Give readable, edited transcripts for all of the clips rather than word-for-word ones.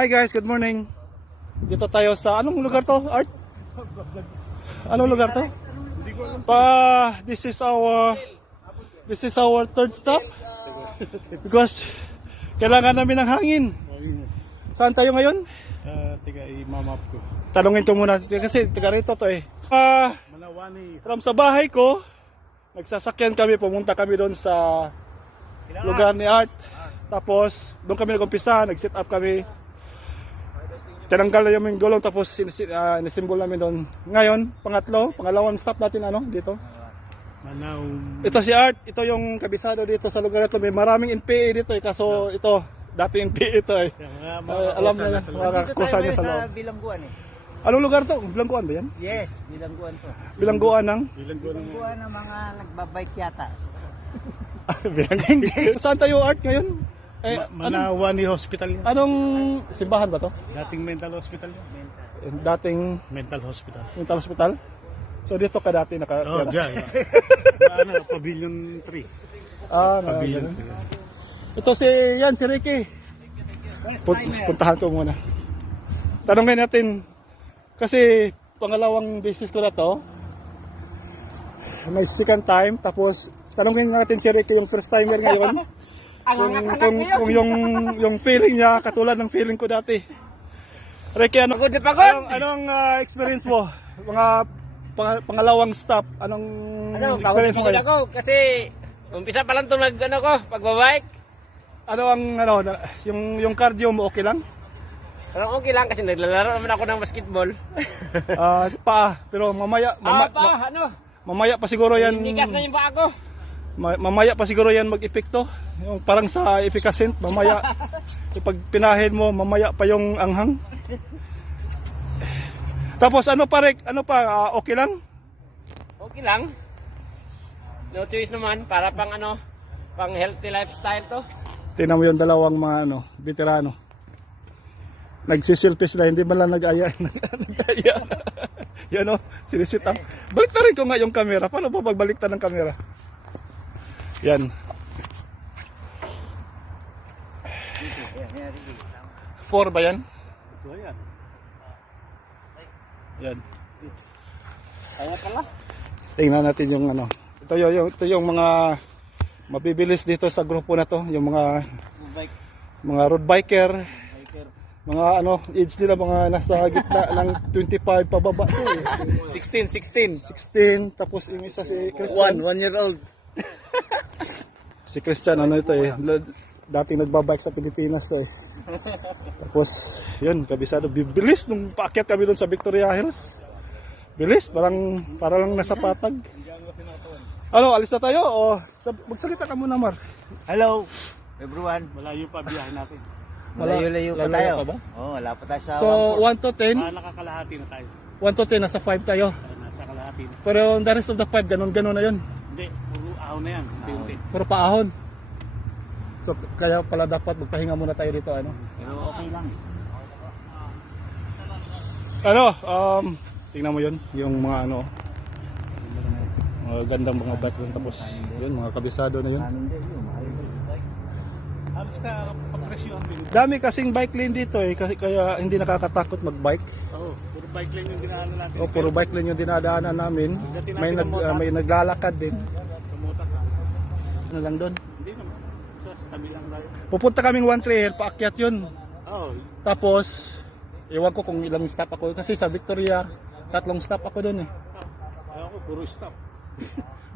Hi guys, good morning. Dito tayo sa anong lugar to, Art? Anong lugar to? This is our third stop. Because kailangan namin ng hangin. Saan tayo ngayon? Tiga i-map ko. Tanungin ko muna kasi taga rito to eh. Malawani. From sa bahay ko, nagsasakyan kami, pumunta kami doon sa lugar ni Art. Tapos doon kami nag-umpisa, nag-set up kami. Tinanggal na yung gulong tapos nisimbol namin doon. Ngayon, pangalawang stop natin dito. Manaw. Ito si Art, ito yung kabisado dito sa lugar ito. May maraming NPA dito eh, kaso ito, dati NPA ito eh. Alam na yan, mga kusa niya sa loob. Bilangguan eh. Anong lugar to? Bilangguan ba yan? Yes, bilangguan to. Bilangguan ng? Bilangguan ng mga nagbabike yata. Bilangguan. Saan tayo, Art, ngayon? Manawani Hospital yan. Anong simbahan ba to? Dating mental hospital yan. Dating Mental hospital. mental hospital? So dito ka dati Oh, dyan. Pavilion 3. Pavilion Ganun. Ito si Ricky. Puntahan ko muna. Tanongin natin, kasi pangalawang beses ko na to. May second time, tapos tanongin natin si Ricky yung first timer ngayon. kung yung feeling niya katulad ng feeling ko dati. Ricky, anong experience mo? Mga pangalawang stop, anong experience mo ngayon? Ako kasi umpisa pa lang ito pagbabike. Ano ang yung cardio mo okay lang? Pero okay lang kasi naglalaro naman ako ng basketball. Pero mamaya mamaya pa siguro yan. Nigas na yung paa ko. Mamaya pa siguro yan mag-epekto. Yung parang sa efficacent, mamaya pag pinahin mo, mamaya pa yung anghang. Tapos okay lang? Okay lang. No choice naman para pang healthy lifestyle to. Tingnan mo yung dalawang mga veterano. Nagsisilpis na, hindi man lang nag-aya. Nag-aya. Yan sinisit up. Balik na rin ko nga yung camera. Paano ba pagbalik ng camera? Yan. 4 ba yan? Ito yan. Yan. Kaya pala. Tingnan natin yung Ito yung mga mabibilis dito sa grupo na to, yung mga road biker, mga age nila mga nasa gitna ng 25 pababa to eh. 16. Tapos yung isa si Christian. 1 year old. Si Christian ito eh, dating nagbabike sa Pilipinas to eh. Tapos yun, kabisado, bibilis nung paakyat kami doon sa Victoria Hills. Bilis, parang nasa patag. Alis na tayo o magsalita ka muna, Mar? Hello everyone. Malayo pa biyahe natin. Malayo-layo pa Lalayo tayo. pa ba? Oo, wala pa tayo sa So 1 to 10, Nakakalahati na tayo. 1 to 10 nasa 5 tayo. Nasa kalahati na. Pero the rest of the 5 ganun na yun. Hindi, puro ahon na yan. Unti-unti. Puro paahon. So kaya pala dapat magpahinga muna tayo dito Pero okay lang. Tingnan mo yun, yung mga mga gandang mga background, tapos yun, mga kabisado na yun. Halos ka kapresyon din. Dami kasing bike lane dito eh, kasi kaya hindi nakakatakot magbike. Oo, puro bike lane yung dinaanan natin. Puro bike lane yung dinadaanan namin. May naglalakad din. Sumutak ka. Ano lang doon? Hindi naman. Sa tabi lang tayo. Pupunta kaming One Trail, paakyat yun. Oo. Tapos, iwan ko kung ilang stop ako. Kasi sa Victoria, 3 stop ako doon eh. Ako, puro stop.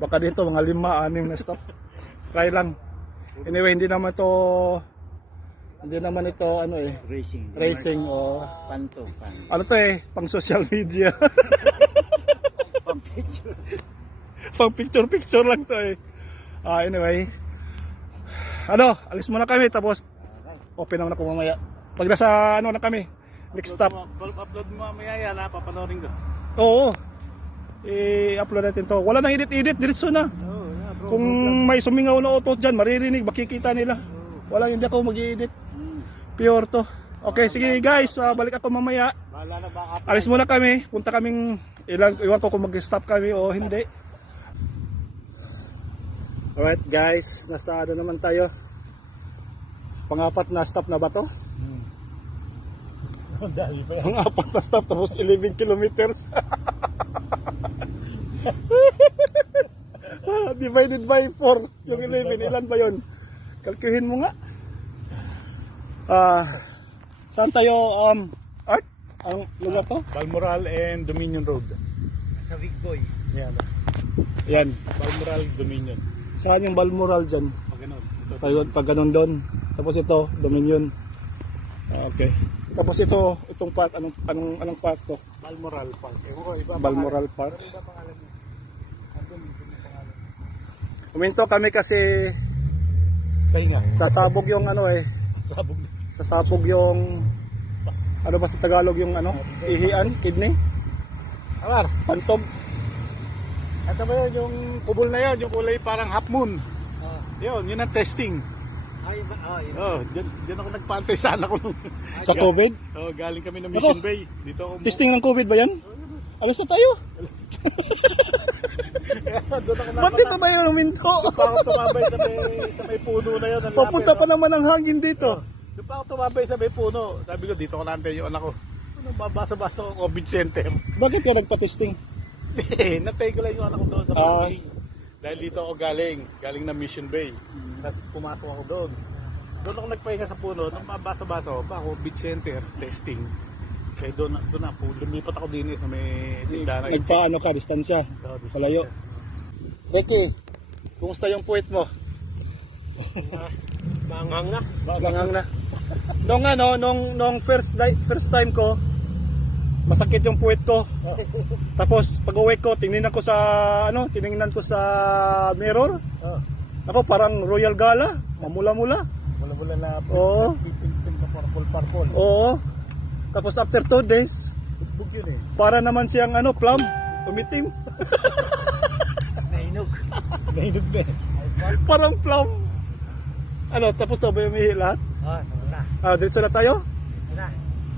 Baka dito mga 5-6 na stop. Try lang. Anyway, hindi naman ito racing o Panto. to eh, pang social media. Pang picture lang to eh. Anyway. Alis muna kami tapos open naman ako mamaya. Pag nasa na kami, next stop. Upload mo mamaya yan, papanorin ko. Oo. I-upload natin to. Wala nang edit, diretso na. Oo, yeah, bro. Kung may sumingaw na auto dyan, maririnig, makikita nila. Wala, hindi ako mag-i-edit. Pure to. Okay, sige guys, balik ako mamaya. Bahala na baka. Alis muna kami, punta kaming, iwan ko kung mag-stop kami o hindi. Alright guys, nasa naman tayo. Pang-4 na stop na ba to? Ang apat na stop tapos 11 kilometers. Divided by 4 yung 11. Ilan ba yun? Kalkuhin mo nga. Saan tayo, Art? Ang lugar to? Balmoral and Dominion Road. Sa Bigboy. Yan. Yan. Balmoral, Dominion. Saan yung Balmoral dyan? Pag ganun. Ito. Pag ganun doon. Tapos ito, Dominion. Okay. Tapos ito, itong part, anong part to? Balmoral Park. Ewan ko, iba Balmoral Park. Iba pangalan niya. Andun yung pangalan. Huminto kami kasi Kaya nga. sasabog yung Sabog. sasabog yung ano ba sa Tagalog yung ihian, kidney, Amar, pantog. ito ba yun? Yung kubol na yun, yung kulay parang half moon. Yun ang testing. Diyan ako nagpantay sana ko. Sa COVID? Galing kami ng Mission Bay. Dito ako. Testing ng COVID ba yan? Alas na tayo. Doon ako Ba't dito tayo huminto? Doon pa ako tumabay sa may puno na yun. ang Papunta lapit, pa naman ang hangin dito. Doon pa ako tumabay sa may puno. Sabi ko, dito ko nantay yung anak ko. Babasa-basa ko COVID center. Bakit ka nagpa-testing? Natay ko lang yung anak ko doon sa Ah. parking. Dahil dito ako galing na Mission Bay. Tapos pumasok ako doon. Doon ako nagpahinga sa puno. Nung mabasa-basa ako, pa COVID center, testing. Kaya doon ako, lumipat ako din sa may tindahan. Nagpaano ka, distansya, palayo. Ricky, kumusta yung puwit mo? Manghang na. Langang na. Nung first time ko, masakit yung puwit ko. Tapos pag-uwi ko, tiningnan ko sa mirror. Ako parang Royal Gala, mamula-mula. Mula-mula na Oo. pink na purple. Oo. Tapos after 2 days, Bugbog yun eh. para naman siyang plum, umitim. Nahinog. Nahinog na. Parang plum. Tapos na ba yung umihi lahat? Tapos na. Dito na tayo? Na.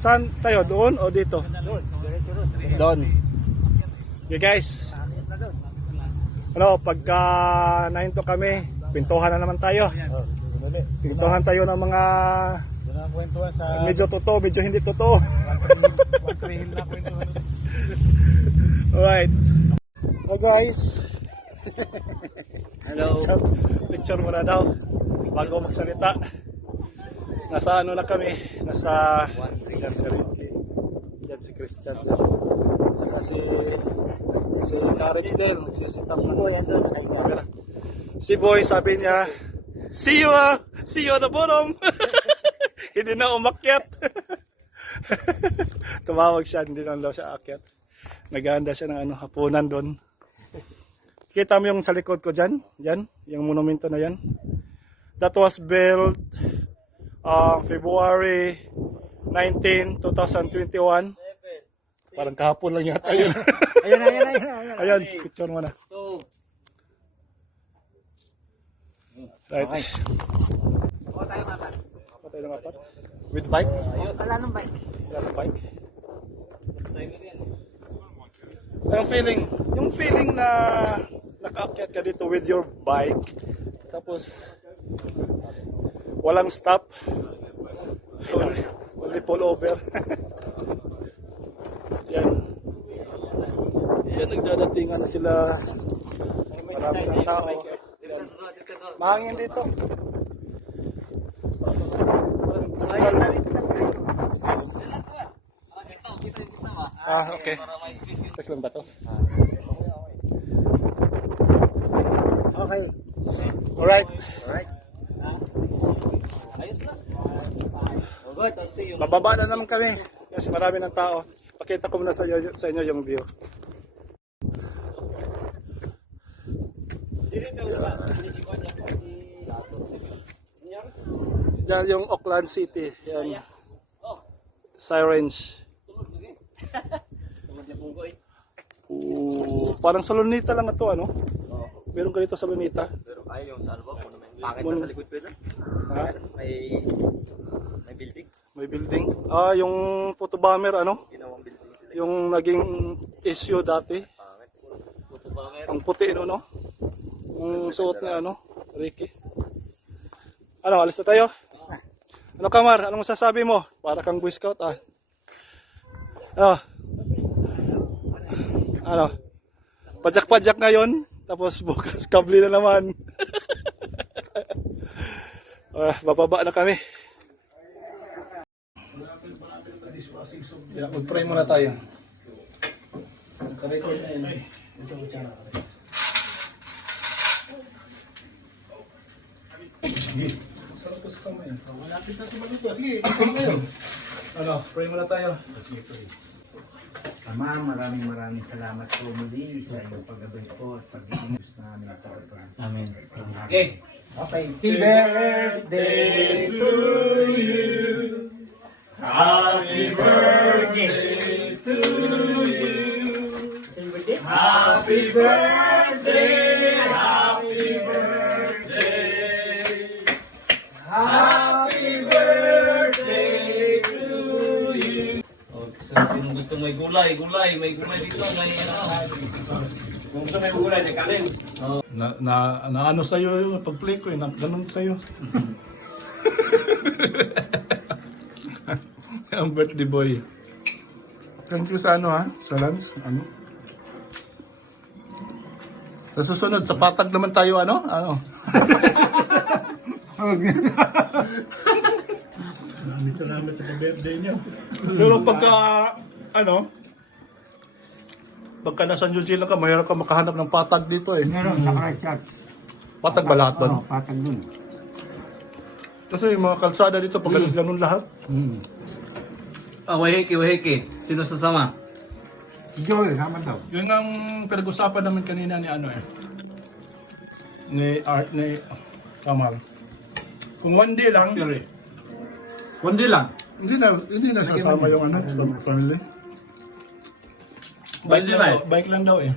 Saan tayo? Doon o dito? Doon. Diretso. Doon. Okay guys. Pagka nahinto kami, pintuhan na naman tayo. Pintuhan tayo ng mga Doon ang kwentuhan sa medyo totoo, medyo hindi totoo. One Tree Hill na kwentuhan. Alright. Hi guys. Hello. Picture muna daw bago magsalita. Nasa na kami? Nasa yan si Ricky. Yan si Christian. Saka si Courage din. Si Boy, andun. Nakahiga. Si Boy sabi niya, see you on the bottom. Hindi na umakyat. Tumawag siya, hindi na daw siya akyat. Naghahanda siya ng hapunan doon. Kita mo yung sa likod ko dyan? Yan, yung monumento na yan. That was built February 19, 2021. Parang kahapon lang yata yun. Ayun. Ayan, picture mo na. Right. Okay. Ako tayo ng apat. With bike? Wala nang bike. Wala ng bike. Yung feeling na nakaakyat ka dito with your bike, tapos walang stop, only pull over. Yan. Yan, nagdadatingan sila. Marami ng tao. Yan. Mahangin dito. Okay. Check lang ba to? Okay. Alright. Alright. Bababa na naman kami kasi marami ng tao. Pakita ko muna sa inyo yung view. Diyan yung Auckland City. Yan. Syringe. Parang sa Lunita lang ito, ano? Meron ka dito sa Lunita? Pero ayaw yung sa ano ba? Pangit Mon- na sa likod ko yun. Ha? May building. May building. Yung photo bomber, ano? Ginawang building sila. Yung naging issue dati. Pangit. Puto ba meron? Ang puti, no? Yung suot niya, Ricky. Alis na tayo? Ano, Kamar? Anong masasabi mo? Para kang Boy Scout, Oh. Ano? Pajak-pajak ngayon, tapos bukas kable na naman. Bababa na kami. Yeah, mag-pray muna tayo. Naka-record na yun. Sige. Sarap ko sa kamay. Malapit natin maluto. Sige, pray kayo. Ano, pray muna tayo. Ama, maraming salamat po muli sa iyong pagabay po at pag-iinus namin ito. Amen. Okay. Happy birthday to you. Happy birthday to you. Happy birthday, happy birthday. Happy birthday to you. Sino gusto may gulay dito, may kung gusto may gulay, may kanin. Na ano sa'yo yung pag-play ko, ganun sa'yo. Ang birthday boy. Thank you sa ano ha, sa lunch, ano. Sa susunod, sa patag naman tayo, ano. Salamat sa birthday niyo. Pero pagka, ano, pagka nasa New Zealand ka, mayroon ka makahanap ng patag dito eh. Meron sa Christchurch. Patag ba lahat doon? Oo, patag dun. Kasi yung mga kalsada dito, pag ganun lahat. Wahiki. Sino sasama? Si Joel, sama daw. Yun ang pinag-usapan namin kanina ni ano eh. Ni Art, ni Kamal. Kung one day lang, Kundi lang. hindi na sasama yung ano, family. Balik na eh. Bike lang daw eh.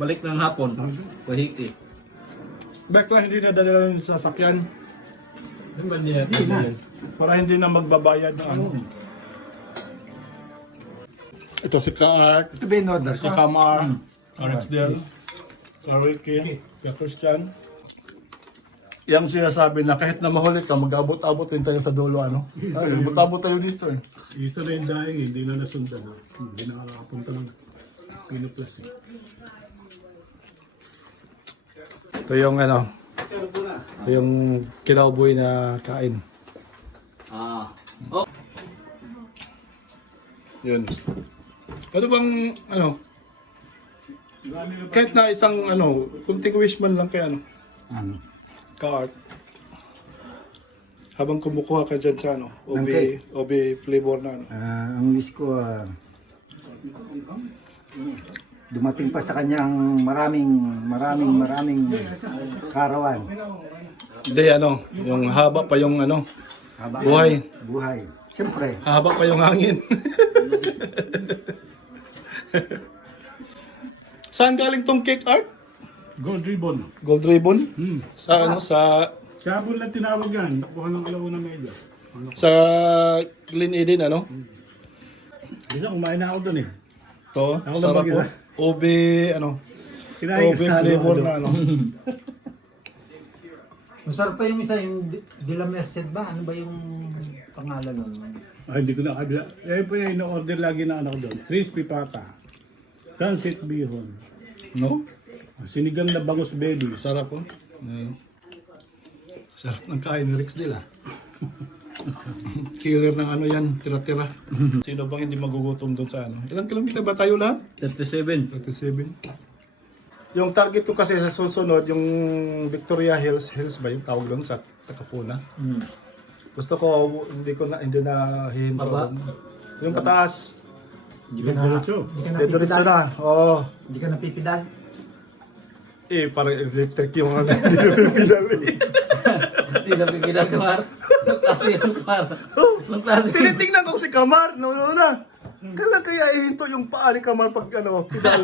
Balik ng hapon. Wahiki. Bike lang, hindi na dala yung sasakyan. Ano ba niya? Para hindi na magbabayad ng ano. Ito si Ka-Art, Ito ba yung order si Kamar, Arixdel, si Ricky, si Christian. Yang sinasabi na kahit na mahuli ka, mag-abot-abot din tayo sa dulo, ano? Ay, abot-abot tayo dito eh. Isa na yung daing, hindi na nasundan. Hindi na nakakapunta ng Pinoplus. Ito yung ano, ito yung kinauboy na kain. Oh. Yun. Ano bang, ano, kahit na isang, ano, kunting wish man lang kay ano, Ano? Ka-Art. Habang kumukuha ka dyan sa, ano, OB flavor na, ano. Ang wish ko, dumating pa sa kanyang maraming karawan. Hindi, ano, yung haba pa yung, ano, Haba- buhay. Buhay. Siyempre. Haba pa yung hangin. Saan galing tong cake, Art? Gold ribbon. Gold ribbon? Sa, ano, sa Sabon lang tinawag yan. Nakuha ng alaw na medyo. sa Glen Eden, ano? Bisa kumain na ako doon eh. To, Ako lang sarap po. mag-isa. OB, ano, Kinain OB ko sa flavor na, ano. Masarap pa yung isa, yung De La Merced ba? Ano ba yung pangalan nun? Hindi ko na kabila. Eh po yung ino-order lagi na anak ko doon. Crispy pata. Pancit bihon. No? Sinigang na bangus baby. Sarap po. Sarap ng kain ni Rex nila. Killer ng ano yan, tira-tira. Sino bang hindi magugutom doon sa ano? Ilang kilometer ba tayo lahat? 37. 37. Yung target ko kasi sa susunod, yung Victoria Hills ba yung tawag doon sa Takapuna. Gusto ko, hindi na hihinto. Baba? Yung pataas. Hindi ka na, Diretso na. Oo. Hindi ka napipidal. Eh, parang electric yung ano. Hindi na pipidal eh. Hindi na bigyan ng kamar. Ang klase yung kamar. Ang klase. Tinitingnan ko si Kamar, no na. Kaya ihinto yung paa ni Kamar pag ano, pedal.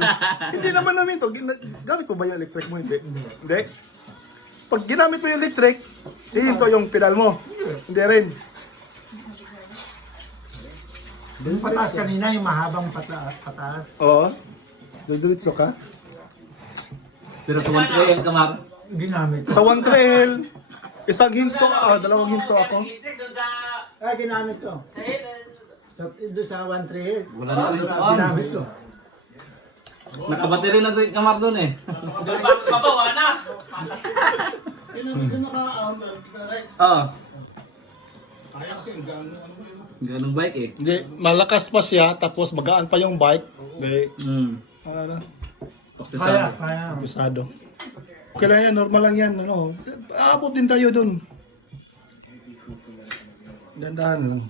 Hindi naman namin to. Gamit ko ba yung electric mo? Hindi. Hindi. Pag ginamit mo yung electric, ihinto yung pedal mo. Hindi rin. Yung pataas kanina, yung mahabang pataas. Oo. Diretso ka. Pero kung ang kamar. Ginamit. Sa one trail, isang hinto, dalawang hinto ako. Ginamit ko. Doon sa 1-3, Wala na rin ito. ginamit ko. Nakabateri na sa kamar doon eh. Babawa na! Oo. Ganong bike eh. Hindi, malakas pa siya, tapos magaan pa yung bike. May, ano, Kaya. pisado. Okay lang yan, normal lang yan. Ano, aabot din tayo dun. Dandahan lang.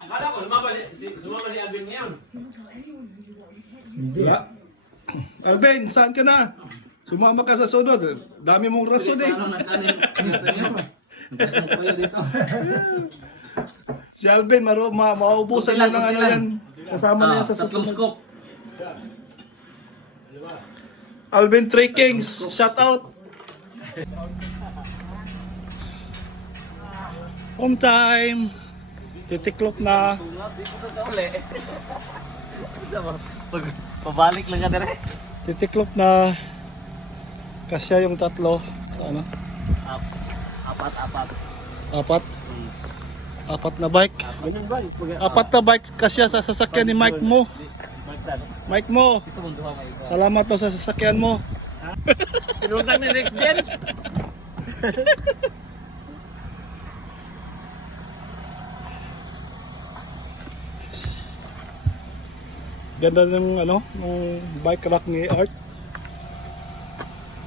Akala ko, sumabali si Alvin ngayon. Wala. Alvin, saan ka na? Sumama ka sa sunod. Dami mong rason eh. Ano nagkanin? Nagkanin ko kayo dito. Si Alvin, maubusan Kunti lang, lang ng ano kunti lang. yan. Kasama na yan sa Tatlong susunod. scoop. Alvin Three Kings, shout out. On time. Titiklop na. Pabalik lang ka na rin. Titiklop na. Kasya yung tatlo. Sa ano? Apat. Apat na bike. Apat na bike kasya sa sasakyan ni Mike mo. Mike mo. Salamat po sa sasakyan mo. Pinuntan ni Rex din. Ganda ng ano, ng bike rack ni Art.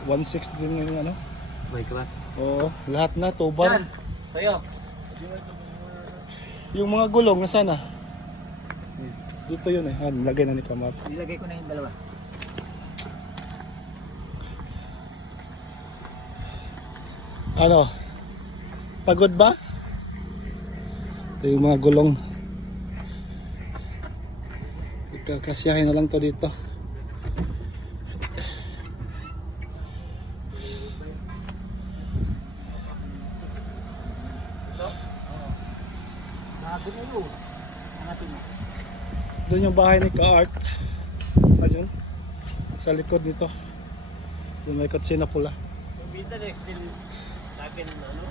1.6 din yung ano. Bike rack. Oo, lahat na tubar. Sa'yo. Yung mga gulong nasaan na? Dito yun eh. Lagay na ni Kamar. Nilagay ko na yung dalawa. Ano? Pagod ba? Ito yung mga gulong. Ikakasyahin na lang to dito. Doon yung bahay ni Ka-Art. Ayun. Sa likod nito. Yung may kutsina pula. Bita Rex din sa akin, ano?